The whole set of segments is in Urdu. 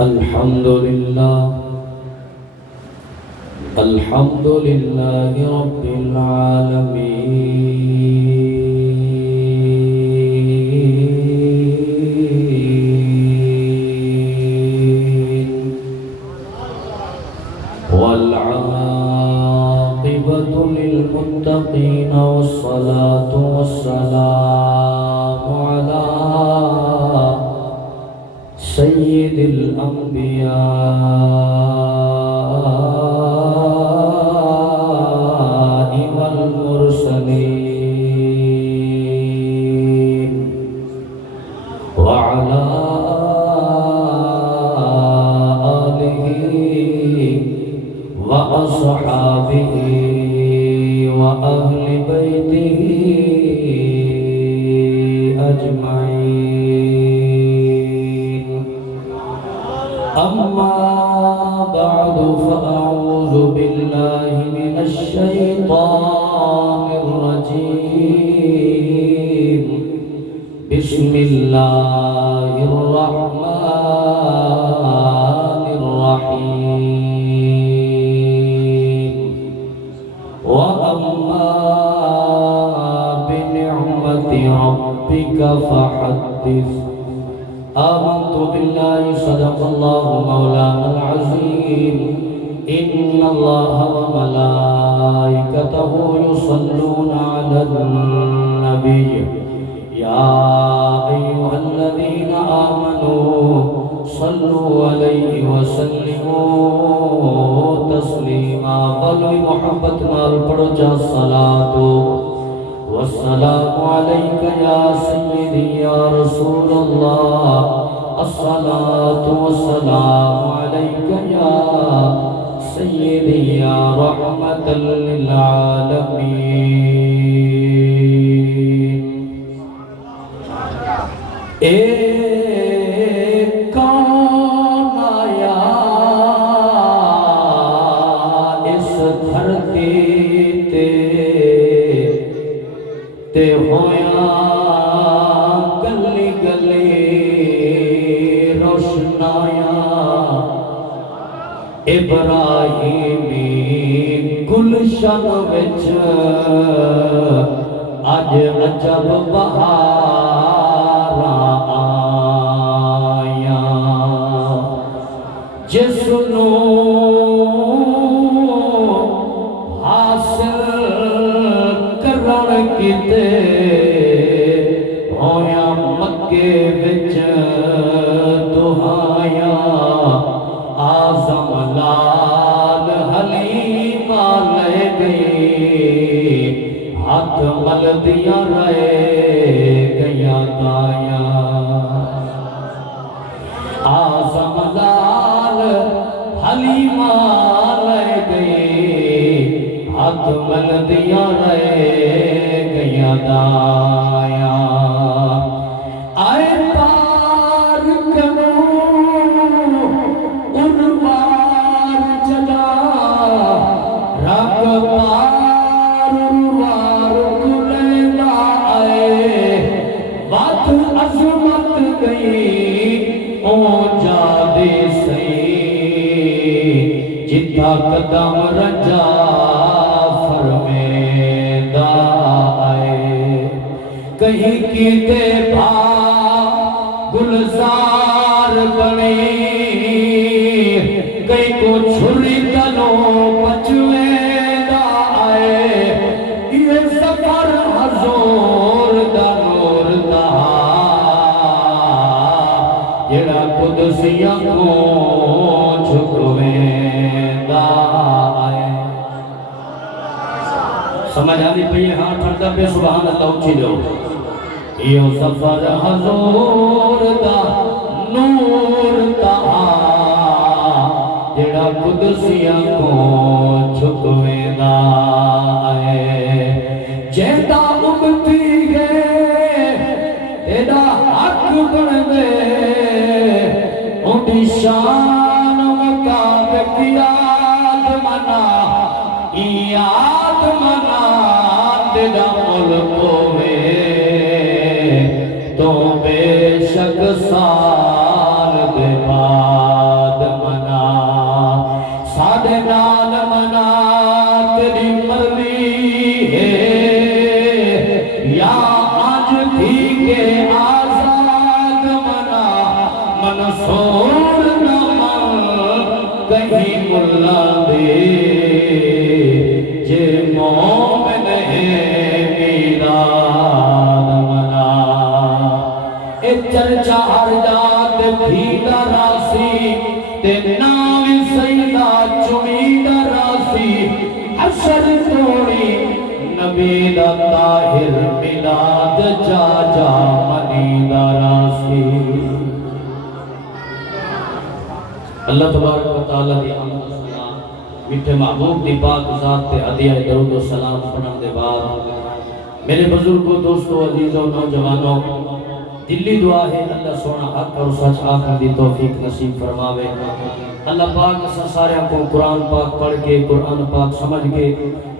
الحمد لله رب العالمين والعاقبة للمتقين والصلاة والسلام على سيد الأنبياء والمرسلين وعلى آله وأصحابه وأهل بيته أجمعين. أما بعد فأعوذ بالله من الشيطان الرجيم. بسم الله الرحمن الرحيم. وأما بنعمة ربك فحدث. آمنت بالله صدق الله مولانا العظيم. إن الله وملائكته يصلون على النبي يا أيها الذين آمنوا صلوا عليه وسلموا تسليما. بلغ محبت نال پڑھو جا صلاة والسلام عليك يا سيدي يا رسول الله. الصلاة والسلام عليك يا سيدي يا رحمة للعالمين. ایک کون آیا اس دھرتی تے ہویا گلی گلی روشنایا. ابراہیمی گلشن وچ اج عجب بہار آیا. جس نو حاصل کرن کیتے ہویا مکے وچ دہایا. آزم لال حلیمہ لے گئی ہاتھ ملدیاں رہے گیا دایا. آزم لال حلیمہ لے گئی ہاتھ ملدیاں رہے گیا دایا. آئے پار کرو ان پار چلا رگ پار وار کلیلا. آئے بات عظمت گئی اونچا دے سی جتا قدم رجا فرمیدہ. آئے کہیں کیتے بھا گلزار بنی کئی کو چھری تلوں پچویدہ. آئے یہ سفر حضور دا نور دا جڑا قدسیاں کو چھکویدہ. آئے سمجھ آنی پہیے ہاں ٹھنڈا پہ سبحان اللہ اچھی لو. یہ سفر حضور دا نور دا جڑا قدسیاں کو چھکویدہ. آئے جیدہ امتی گئے تیڑا حق بن دے اُنڈی شان مطابق یاد منا. یاد منا تیڑا ملک ہوئے تو بے شک سال دے بعد. چرچا ہر جات بھیڑا راسی تے نام سیدہ چمیدہ راسی حشر توڑی نبی دا طاہر ملاد جا جا منیدہ راسی اللہ تبارک و تعالیٰ دی حمد و سلام میٹھے محبوب دی پاک ذات تے عدیہ درود و سلام پڑھن دے بعد میرے بزرگوں دوستوں عزیزوں نوجوانوں دلی دعا ہے اللہ سونا حق اور سچ آخر دی توفیق نصیب فرماوے اللہ پاک سارے کو قرآن پاک پڑھ کے قرآن پاک سمجھ کے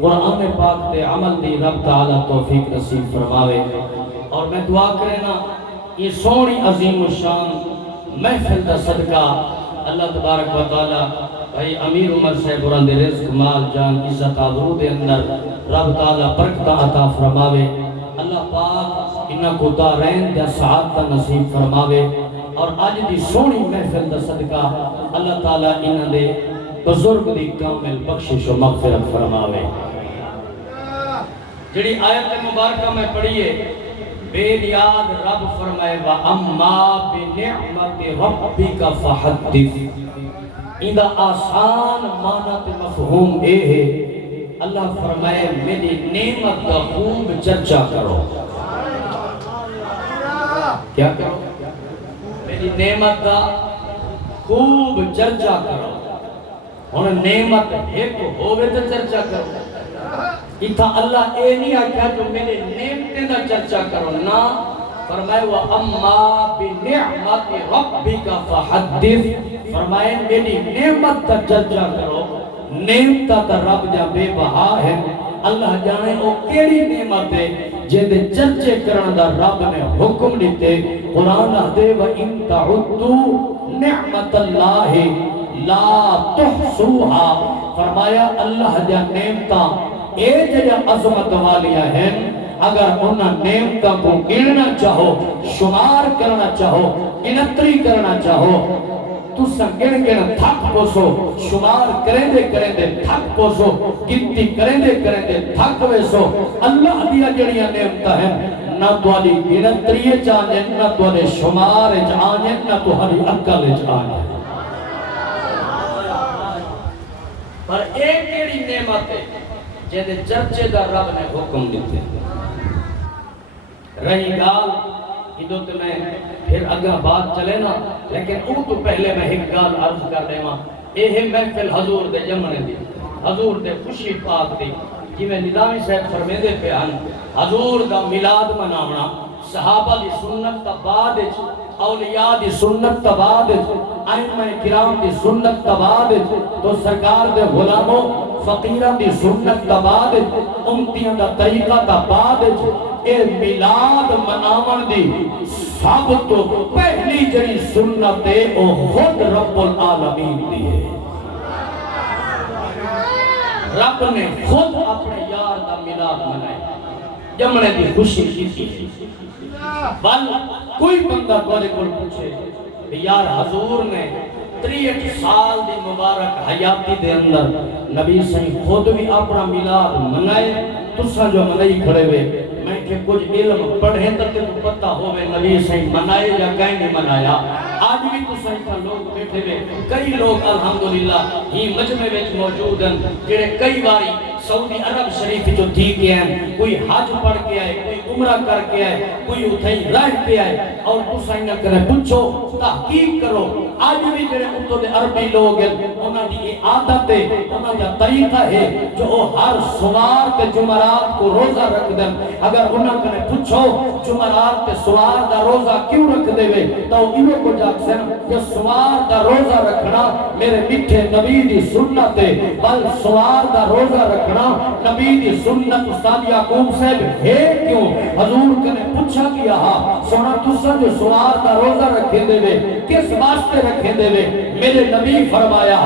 قرآن پاک تے عمل دی رب تعالی توفیق نصیب فرماوے اور میں دعا کرے نا یہ سونی عظیم الشان محفل دا صدقہ اللہ تبارک و تعالی بھائی امیر عمر صاحب قرآن رزق مال جان عزت آبرو دے اندر رب تعالی برکت عطا فرماوے اللہ پاک انہاں کو دارین دے سعادت نصیب فرماوے اور آج دی سونی محفل دا صدقہ اللہ تعالی انہاں دے بزرگ دی کامل بخشش و مغفرت فرماوے جڑی آیت مبارکہ میں پڑھیے بے نیاد رب فرمائے وَأَمَّا بِنِعْمَةِ رَبِّكَ فَحَدِّثْ اندہ آسان معنی مفہوم اے ہے اللہ فرمائے میری نعمت کا خوب چرچا کرو کیا کرو میری نعمت کا خوب چرچا کرو انہیں نعمت ایک ہوئے تو چرچا کرو اتھا اللہ اے نہیں آکھا جو میرے نعمتیں دا چرچا کرو نا فرمائے وَأَمَّا بِنِعْمَةِ رَبِّكَ فَحَدِّثْ فرمائے میری نعمت دا چرچا کرو نعمت دا رب جا بے بہا ہے اللہ جانے او کیڑی نعمت ہے جیدے چرچے کرن دا رب نے حکم دیتے قرآن دے وَإِن تَعُدُّوا نِعْمَةَ اللَّهِ لَا تُحْصُوهَا فرمایا اللہ جا نعمتاں اے جا عظمت والیا ہیں اگر انہاں نعمتاں کو گننا چاہو شمار کرنا چاہو گنتری کرنا چاہو تو سنگن گن تھک پوسو شمار کریں دے تھک پوسو گنتی کریں دے تھک ویسو اللہ دیا جڑیاں نعمتاں ہیں نہ تو آلی گنتری چاہنے نہ تو آلی شمار چاہنے نہ تو آلی عقل چاہنے پر ایک کیڑی نعمت ہے جیدے چرچے دا رب نے حکم دیتے رہی گال ادھو تو میں پھر اگا بات چلے نا لیکن او تو پہلے میں ایک گال عرض کر دے ماں اے ہے محفل حضور دے جمعنے دی حضور دے خوشی پاک دی جی میں نظامی صاحب فرمیدے پہ آن حضور دا ملاد مناونا صحابہ دی سنت تا بعد اولیاء دی سنت تا بعد ائمہ کرام دی سنت تا بعد تو سرکار دے غلاموں فقیران دی سنت تا بعد امتیاں دا طریقہ تا بعد اے ملاد مناون دی سب تو پہلی جڑی سنت ہے او خود رب العالمین دی ہے رب نے خود اپنے یار دا ملاد منائے جمعنے دی خوشی کی بل کوئی بندہ کوئی پوچھے یار حضور نے 63 سال دی مبارک حیاتی دے اندر نبی صحیح خود بھی اپنا ملاد منائے تسا جو منائی کھڑے ہوئے میں کہ کچھ علم پڑھیں تک تو پتہ ہوئے نبی صحیح منائے یا کہیں نہیں منایا آج بھی تو صحیح کا لوگ بیٹھے ہوئے کئی لوگ الحمدللہ ہی مجمع وچ موجود ہیں جڑے کئی باری سعودی عرب شریف جو تھی کے ہیں کوئی حج پڑھ کے آئے کوئی عمرہ کر کے آئے کوئی اتھائی رہ کے آئے اور تو صحیح نہ کرے پوچھو تحقیق کرو آج بھی جڑے اتو دے عربی لوگ ہیں انہاں دی یہ عادت ہے انہاں دا طریقہ ہے جو وہ ہر سوار تے جمعرات کو روزہ رکھ دیں اگر انہاں کرے پوچھو جمعرات تے سوار دا روزہ کیوں رکھ دے وے تو انہوں کو جاک سن کہ سوار دا روزہ رکھنا میرے مٹھے نبی دی سنت ہے بل سوار دا روزہ رکھنا نبی دی سنت استاد یعقوب صاحب ہے کیوں حضور کنے پوچھا کیا سونا تسا جو سوار دا روزہ رکھے دے وے کس واسطے رکھے دے وے میرے نبی فرمایا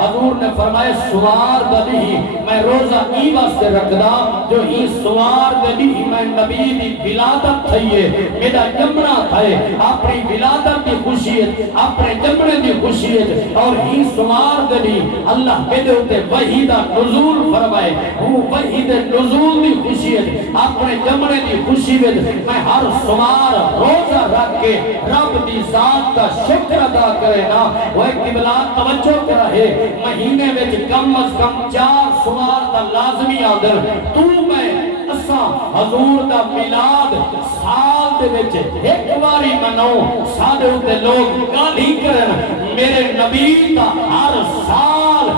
حضور نے فرمایا سوار دا نہیں میں روزہ ای واسطے رکھدا جو ہی سوار دے نہیں میں نبی دی ولادت تھئیے میرا جمنا تھائے اپنی ولادت دی خوشی ہے اپنے جمنے دی خوشی ہے اور ہی سوار دے نہیں اللہ میرے ہوتے وحی دا نزول فرمائے ہوں وحی دے نزول دی خوشی ہے اپنے جمنے دی خوشی ہے میں ہر سمار روزہ رکھ کے رب دی ذات کا شکر ادا کرے نا وہ ایک قبلات توجہ کر رہے مہینے وچ کم از کم 4 سمار دا لازمی آدر تو میں اساں حضور دا میلاد سال دے وچ ایک باری مناؤ سادے ہوتے لوگ گالی کرن میرے نبی دا ہر سال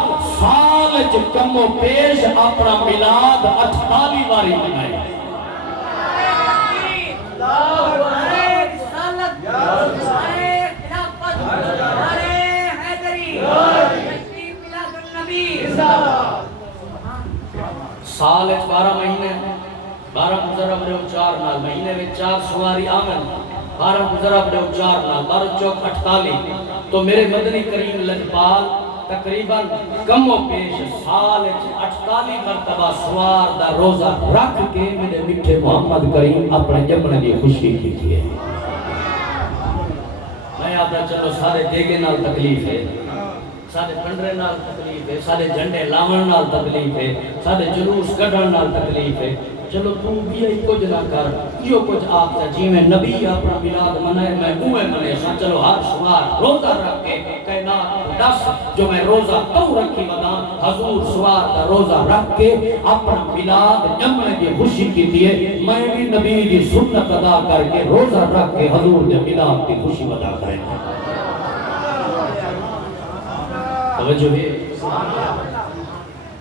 کم و پیش اپنا میلاد 48 باری منائے سال 12 مہینے 12 مضرب لے 4 نال مہینے میں 4 سواری آمن 12 مضرب لے 4 نال 12 چوک 48 تو میرے مدنی کریم لجپال تقریباً کم و پیش سال 48 مرتبہ سوار دا روزہ رکھ کے میرے مٹھے محمد کریم اپنے جمنے کی خوشی کی تھی میں آدھا چلو سارے دیگے نال تکلیف ہے سارے پنڈرے نال تکلیف ہے سارے جھنڈے لاون نال تکلیف ہے سارے جلوس کڈن نال تکلیف ہے چلو تو بھی ایک کچھ نہ کر جو کچھ آپ کا جی میں نبی اپنا میلاد منائے میں اوے منے سا چلو ہر سوار روزہ رکھ کے کائنات دس جو میں روزہ تو رکھی بنا حضور سوار کا روزہ رکھ کے اپنا میلاد جمنے کی خوشی کی دیئے میں بھی نبی کی سنت ادا کر کے روزہ رکھ کے حضور کے میلاد کی خوشی ادا کریں توجہ ہے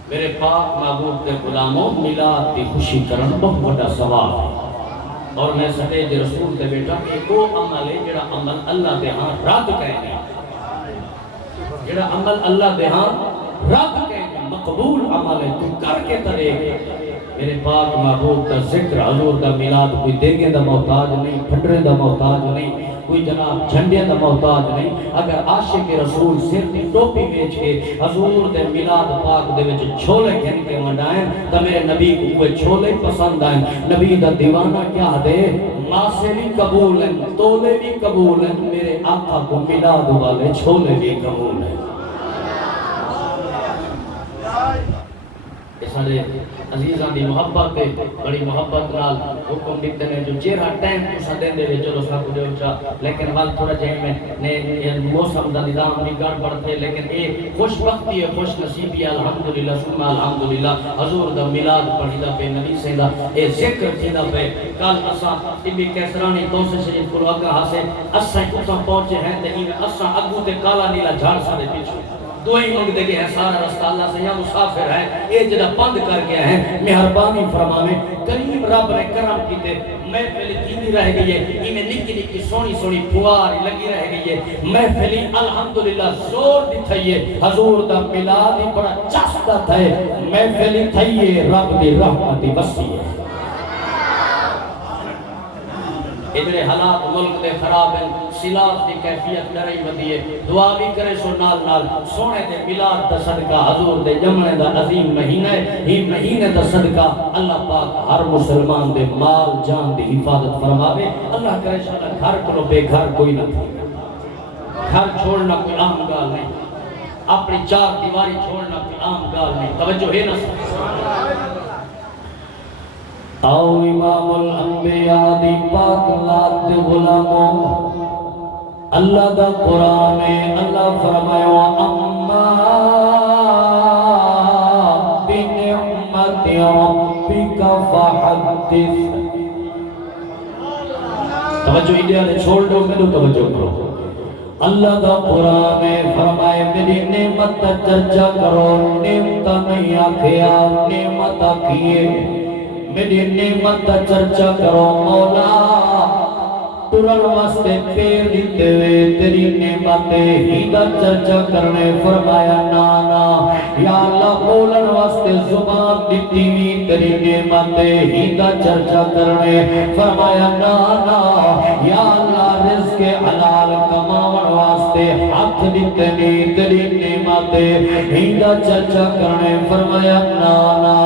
میرے پاک محبوب کے غلاموں میلاد کی خوشی کرن بہت بڑا ثواب ہے اور میں سٹیج رسول تے بیٹا ایک وہ عمل ہے جڑا عمل اللہ دے ہاں رد کہنے جڑا عمل اللہ دے ہاں رد کہنے مقبول عمل ہے تو کر کے ترے میرے پاک محبوب کا ذکر حضور کا میلاد کوئی دیگے دا محتاج نہیں پھنڈرے دا محتاج نہیں کوئی جناب جھنڈے دا محتاج نہیں اگر عاشق رسول سر دی ٹوپی بیچ کے حضور دے میلاد پاک دے وچ چھولے گھن کے منڈائیں تو میرے نبی کو وہ چھولے پسند آئیں نبی دا دیوانہ کیا دے ماسے بھی قبول ہیں تولے بھی قبول ہیں میرے آقا کو میلاد والے چھولے بھی قبول ہیں سارے عزیزان دی محبت ہے بڑی محبت نال حکم دیتے ہیں جو چہرہ ٹائم کو سدیں دے چلو سا کو دے اچھا لیکن وال تھوڑا جائیں میں موسم دا نظام بھی گڑ پڑتے لیکن ایک خوش بختی ہے خوش نصیبی الحمدللہ ثم الحمدللہ حضور دا میلاد پڑھی دا پہ نبی سے دا اے ذکر تھی دا پہ کل اساں طبی کیسرانی توسے شریف کو اگا ہاسے اساں اتنا پہنچے ہیں تے اساں اگو تے کالا نیلا جھاڑ سارے پیچھے دوئی منگ دے گئے ہیں سارا رستہ اللہ سے یا مسافر ہے اے جدہ بند کر گیا ہے مہربانی فرماوے قریب رب نے کرم کیتے محفل جیدی رہ گئی ہے انہیں نکی نکی سونی سونی پواری لگی رہ گئی ہے محفلی الحمدللہ زور دی تھئیے حضور دا میلادی بڑا چستا تھے محفلی تھئیے رب دی رحمتی وسیع ہے ادھرے حالات ملک دے خراب ہیں سلاف دی کیفیت ڈرائی بدی ہے دعا بھی کرے سو نال نال سونے دے ملاد دا صدقہ حضور دے جمعے دا عظیم مہینہ ہے ہی مہینے دا صدقہ اللہ پاک ہر مسلمان دے مال جان دی حفاظت فرماوے اللہ کرے شاءاللہ گھر کو بے گھر کوئی نہ تھی گھر چھوڑنا کوئی عام گال نہیں اپنی چار دیواری چھوڑنا کوئی عام گال نہیں توجہ ہے نا آؤ امام الانبیاء دی پاک لات غلاموں اللہ دا قرآن میں اللہ فرمائے وَأَمَّا بِنِعْمَةِ رَبِّكَ فَحَدِّثْ توجہ انڈیا نے چھوڑ دو میں دو توجہ کرو اللہ دا قرآن میں فرمائے میری نعمت چرچا کرو نعمت نہیں آکھیا نعمت آکھیے میری نعمت چرچا کرو مولا ترن واسطے پیر دیتے ہوئے تیری نعمتیں ہی دا چرچا کرنے فرمایا نانا یا اللہ بولن واسطے زبان دیتی ہوئی تیری نعمتیں ہی دا چرچا کرنے فرمایا نانا یا اللہ رزق حلال کماون واسطے ہاتھ دیتے ہوئی تیری نعمتیں ہی دا چرچا کرنے فرمایا نانا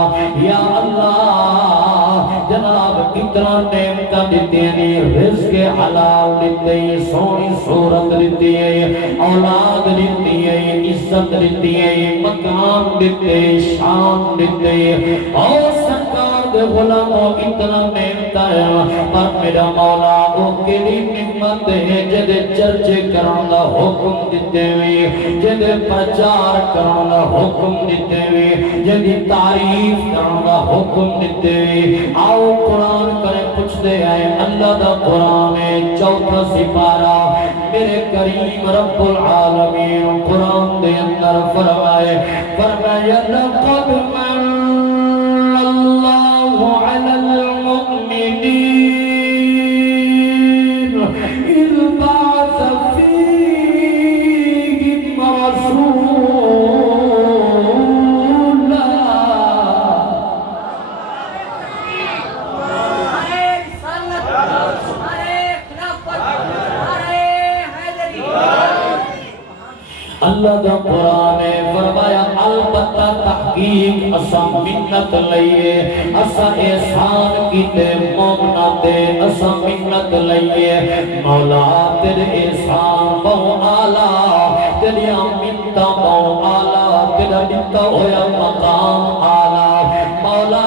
یا اللہ جناب کتنا نعمت دیتے ہیں رزق حلال دیتے ہیں سونی صورت دیتے ہیں اولاد دیتے ہیں عزت دیتے ہیں مقام دیتے ہیں شان دیتے ہیں اور سرکار دے غلاموں اتنا نعمت ہے پر میرا مولا وہ کیڑی نعمت ہے جدے چرچے کرن دا حکم دیتے ہوئے جدے پرچار کرن دا حکم دیتے ہوئے جدی تعریف کرن دا حکم دیتے ہوئے آؤ قرآن کرے پوچھ دے آئے اللہ دا قرآن ہے چوتھا سپارہ میرے کریم رب العالمین قرآن دے اندر فرمائے لقد من اللہ علی المؤمنین اذ بعث فیہم رسولا اللہ دا قرآن ہے فرمایا البتہ تحقیق اسا منت لئیے اسا احسان کیتے مومنہ تے اسا منت لئیے مولا تیرے احسان بہو آلہ تیرے منتہ بہو آلہ تیرے منتہ ہویا مقام آلہ مولا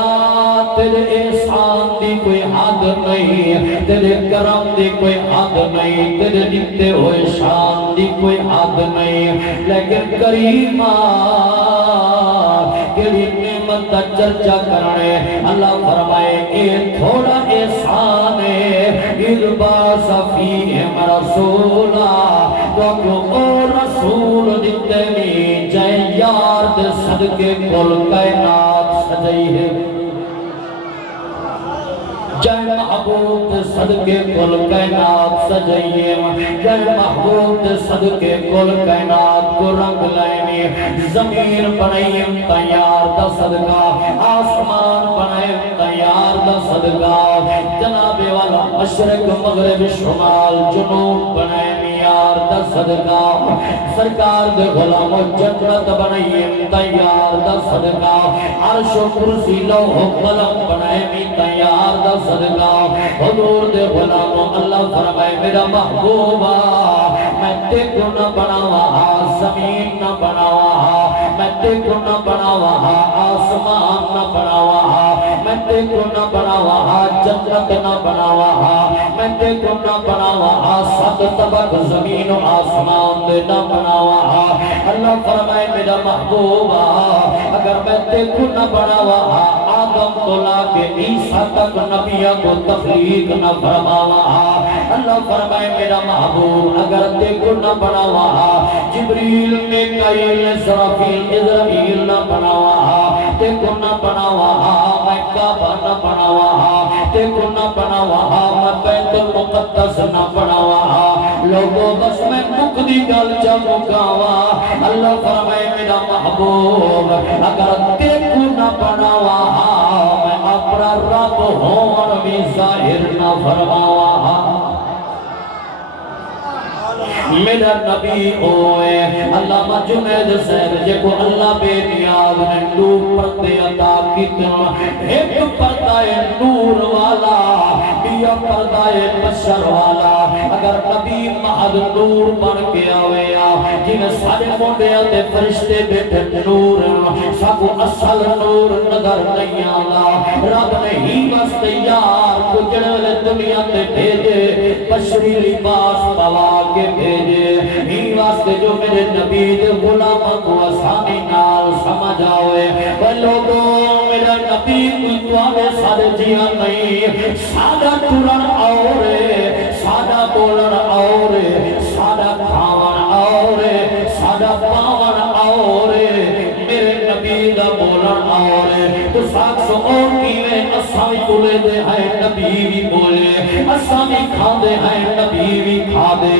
تیرے احسان دی کوئی حد نہیں تیرے کرم دی کوئی حد نہیں تیرے دیتے ہوئے شان دی کوئی حد نہیں لیکن کریمہ کیڑی نعمت دا چرچا کرنے اللہ فرمائے اے تھوڑا احسان ہے اذ بعث فیہم رسولا تو او رسول دیتے بھی جائے یار دے صدقے کل کائنات سجائی ہے جائے محبوب دے صدقے کل کائنات سجائیے جائے محبوب دے صدقے کل کائنات کو رنگ لائنی زمین بنائیم تیار دا صدقہ آسمان بنائیم تیار دا صدقہ جناب والا مشرق مغرب شمال جنوب بنائیم یار دا صدقہ سرکار دے غلام و جنت بنائیم تیار دا صدقہ عرش و کرسی لوح و قلم بنائیم تیار دا صدقہ حضور دے غلام اللہ فرمائے میرا محبوبہ میں تے کو نہ بناوا زمین نہ بناوا میں تے کو نہ بناوا آسمان نہ بناوا میں تے کو نہ بناوا جنت نہ بناوا میں تے کو نہ بناوا سات طبق زمین و آسمان دے نہ بناوا اللہ فرمائے میرا محبوبہ اگر میں تے کو نہ بناوا آدم تو لا کے عیسیٰ تک نبیہ کو تخلیق نہ فرماوا اللہ فرمائے میرا محبوب اگر تے کو نہ بناوا جبریل میکائیل اسرافیل عزرائیل نہ بناوا تے کو نہ بناوا میں کعبہ نہ بناوا تے کو نہ بناوا میں بیت المقدس نہ بناوا لوگوں بس میں مقدی گل چمکاوا اللہ فرمائے میرا محبوب اگر تے کو نہ بناوا میں اپنا رب ہون بھی ظاہر نہ فرماوا میرا نبی ہوئے علامہ جنید صاحب جے کو اللہ بے نیاز نے نور پردے عطا کیتا ایک پردہ نور والا بیا پردہ بشر والا اگر نبی محض نور بن کے آویا جن سارے موڈیاں تے فرشتے بیٹھے نور ساکو اصل نور نظر نہیں آلا رب نے ہی بس تیار کو جڑے دنیا تے بھیجے بشری لباس پوا کے بھیجے ہی واسطے جو میرے نبی دے غلاموں کو آسانی نال سمجھ آوے وہ لوگوں میرا نبی کوئی توانے سارے جیاں نہیں سادہ ٹورن آورے سادہ بولن آورے سادہ کھاون آورے سادہ پاون آورے میرے نبی دا بولن آورے تو ساکھ سو اور کیویں اساں بھی بولے دے ہیں نبی بھی بولے اساں بھی کھا دے ہیں نبی بھی کھا دے